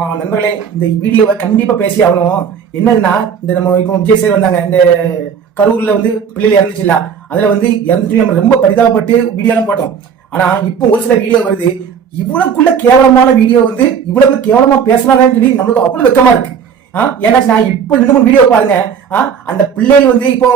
நண்பர்களே இந்த வீடியோவை கண்டிப்பாக பேசி ஆகணும். என்னதுன்னா இந்த நம்ம இப்போ விஜய் சேர் வந்தாங்க. இந்த கரூரில் வந்து பிள்ளைகள் இறந்துச்சுல்ல அதில் வந்து இறந்துட்டு நம்ம ரொம்ப பரிதாபப்பட்டு வீடியோலாம் போட்டோம். ஆனால் இப்போ ஒரு சில வீடியோ வருது. இவ்வளவுக்குள்ள கேவலமான வீடியோ வந்து இவ்வளவு கேவலமாக பேசுறாங்கன்னு சொல்லி நம்மளுக்கு அவ்வளோ வெக்கமாக இருக்குது ஆ, ஏன்னா நான் இப்போ ரெண்டு மூணு வீடியோ பாருங்க. ஆ, அந்த பிள்ளைகள் வந்து இப்போ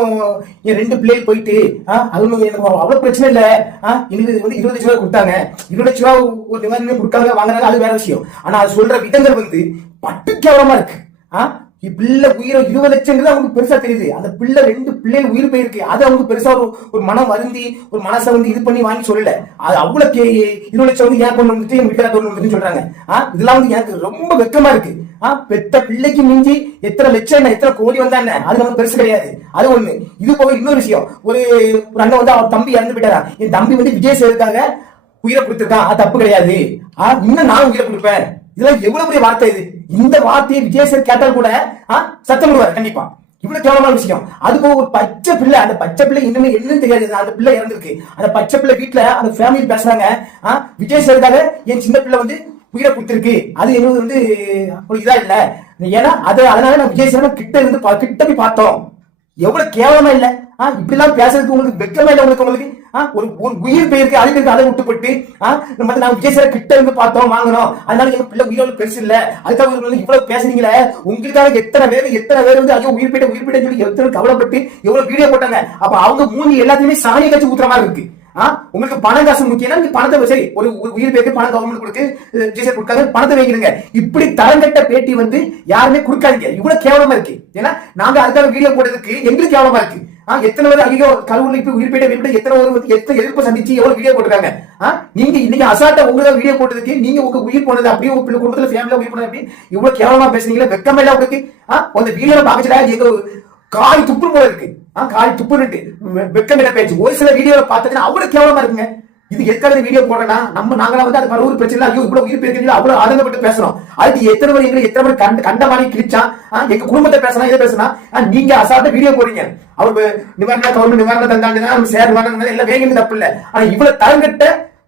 என் ரெண்டு பிள்ளைகள் போயிட்டு ஆ, அது எனக்கு அவ்வளவு பிரச்சனை இல்ல. ஆ, எங்களுக்கு வந்து இருபது லட்ச ரூபா கொடுத்தாங்க. இருபது லட்ச ரூபா ஒரு நிவாரணம் கொடுக்காங்க வாங்குறாங்க அது வேற விஷயம். ஆனா அது சொல்ற விதங்கள் வந்து பட்டு கேவலமா இருக்கு. ஆ, பிள்ளை உயிரை இருபது லட்சங்கிறது அவங்களுக்கு பெருசா தெரியுது. அந்த பிள்ளை ரெண்டு பிள்ளைகள் உயிர் போயிருக்கு. அது அவங்களுக்கு பெருசா ஒரு ஒரு மனம் வருந்தி ஒரு மனசை வந்து இது பண்ணி வாங்கி சொல்லல. அது அவ்வளவு கே- இருபது லட்சம் வந்து ஏன் கொண்டு வந்துட்டு எங்க வீட்டுல கொண்டு வந்துட்டுன்னு சொல்றாங்க. இதெல்லாம் வந்து எனக்கு ரொம்ப வெக்கமா இருக்கு. ஆஹ் பெத்த பிள்ளைக்கு மிஞ்சி எத்தனை லட்சம் என்ன எத்தனை கோடி வந்தா என்ன அது நமக்கு பெருசு கிடையாது. அது ஒண்ணு. இது போக இன்னொரு விஷயம். ஒரு ஒரு அண்ணன் வந்து அவர் தம்பி இறந்து போயிட்டாரா? என் தம்பி வந்து விஜய் சேருக்காக உயிரை கொடுத்துருக்கான். அது தப்பு கிடையாது. இன்னும் நான் உயிரை கொடுப்பேன். இதெல்லாம் எவ்வளவு பெரிய வார்த்தை இது? இந்த வார்த்தையை விஜய் சார் கேட்டால் கூட ஆ, சத்தம் விடுவார் கண்டிப்பா. இவ்வளவு கேவலமான விஷயம். அது போக ஒரு பச்சை பிள்ளை அந்த பச்சை பிள்ளை இன்னுமே என்னன்னு தெரியாது. அந்த பிள்ளை இறந்துருக்கு. அந்த பச்சை பிள்ளை வீட்டுல அந்த ஃபேமிலி பேசுறாங்க. ஆ, விஜய் சாருக்காக என் சின்ன பிள்ளை வந்து உயிரை கொடுத்துருக்கு. அது எங்களுக்கு வந்து ஒரு இதா இல்ல. ஏன்னா அது அதனால நான் விஜய் சார் கிட்ட இருந்து பா- கிட்ட போய் பார்த்தோம். எவ்வளவு கேவலமா இல்ல? ஆஹ் இப்படி எல்லாம் பேசுறதுக்கு உங்களுக்கு வெக்கமா இல்ல உங்களுக்கு உங்களுக்கு ஒரு ஒரு உயிர் போயிருக்கு அதுக்கு இருக்கு அதை விட்டுப்பட்டு ஆஹ் நம்ம நான் விஜய் சார் கிட்ட இருந்து பார்த்தோம் வாங்கணும் அதனால எங்க பிள்ளை உயிரோட பெருசு இல்ல. அதுக்காக வந்து இவ்வளவு பேசுறீங்களே உங்களுக்காக எத்தனை பேர் எத்தனை பேர் வந்து ஐயோ உயிர் போயிட்ட உயிர் போயிட்டேன்னு சொல்லி எத்தனை கவலைப்பட்டு எவ்வளவு வீடியோ போட்டாங்க. அப்ப அவங்க மூணு எல்லாத்தையுமே சாணி கட்சி ஊத்துற மாதிரி இருக்கு. உங்களுக்கு பணம் காசு முக்கியம் நீங்க பணத்தை சரி ஒரு உயிர் பேருக்கு பணம் கவர்மெண்ட் கொடுக்கு ஜிஎஸ்டி கொடுக்காது பணத்தை வைக்கிறீங்க இப்படி தரங்கட்ட பேட்டி வந்து யாருமே கொடுக்காதீங்க. இவ்வளவு கேவலமா இருக்கு. ஏன்னா நாங்க அதுக்காக வீடியோ போட்டதுக்கு எங்களுக்கு கேவலமா இருக்கு. ஆ, எத்தனை பேர் அதிக கருவூர்ல இப்ப உயிர் பேட்ட வீட்டு எத்தனை பேர் எத்தனை எதிர்ப்பு சந்திச்சு எவ்வளவு வீடியோ போட்டுருக்காங்க. நீங்க இன்னைக்கு அசால்ட்டா உங்களுக்கு வீடியோ போட்டதுக்கு நீங்க உங்க உயிர் போனது அப்படியே உங்க பிள்ளை குடும்பத்துல ஃபேமிலியா உயிர் போனது அப்படி இவ்வளவு கேவலமா பேசுனீங்களா வெக்கமே இல்ல உங்களுக்கு? ஆ, அந்த வீடியோ பாக்கச்சடா எங்க காய் துப்பு போல இருக்கு. காய் துப்புன்னுட்டு வெக்கமிட பேச்சு. ஒரு சில வீடியோல பார்த்ததுன்னா அவ்வளவு கேவலமா இருக்குங்க. இது எத்தனை வீடியோ போடுறேன்னா நம்ம நாங்களாம் வந்து அது ஒரு பிரச்சனை ஐயோ இவ்வளவு உயிர் பேருக்கு அவ்வளவு ஆதங்கப்பட்டு பேசுறோம். அதுக்கு எத்தனை பேர் எங்களை எத்தனை பேர் கண்ட கண்ட மாதிரி கிழிச்சா எங்க குடும்பத்தை பேசலாம் இதை பேசுனா நீங்க அசால்ட்டா வீடியோ போடுறீங்க. அவர் நிவாரண கவர்மெண்ட் நிவாரணம் தந்தாங்கன்னா சேர் நிவாரணம் எல்லாம் வேகிறது தப்பு இல்ல. ஆனா இவ்வளவு தரங்கட்ட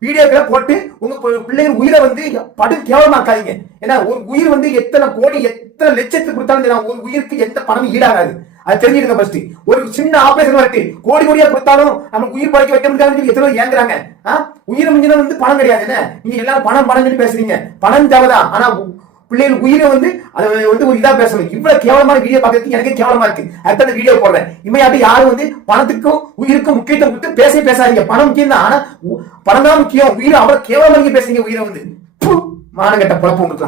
வீடியோக்களை போட்டு உங்க பிள்ளைகள் உயிரை வந்து படு கேவலமாக்காதீங்க. ஏன்னா ஒரு உயிர் வந்து எத்தனை கோடி எத்தனை லட்சத்துக்கு கொடுத்தாலும் ஒரு உயிருக்கு எந்த பணமும் ஈடாகாது. அது தெரிஞ்சுடுங்க ஃபர்ஸ்ட் ஒரு சின்ன ஆபரேஷன் வரட்டு. கோடி கோடியா கொடுத்தாலும் நம்ம உயிர் பழைக்க வைக்க முடியாதுன்னு சொல்லி எத்தனை ஏங்குறாங்க. ஆ? உயிரை மிஞ்சினா வந்து பணம் கிடையாது. என்ன? நீங்க எல்லாரும் பணம் பணம் சொல்லி பேசுறீங்க. பணம் தேவைதான். ஆனா உ- பிள்ளைகள் உயிரை வந்து அதை வந்து ஒரு இதா பேசணும். இவ்வளவு கேவலமான வீடியோ பார்க்கறதுக்கு எனக்கே கேவலமா இருக்கு. அடுத்த அந்த வீடியோ போடுறேன். இமையாட்டு யாரும் வந்து பணத்துக்கும் உயிருக்கும் முக்கியத்துவம் கொடுத்து பேச பேசாதீங்க. பணம் முக்கியம் தான். ஆனா உ- பணம் தான் முக்கியம். உயிரை அவ்வளவு கேவலமா நீங்க பேசுறீங்க உயிரை வந்து. மானங்கட்ட குழப்பம் உங்களுக்கு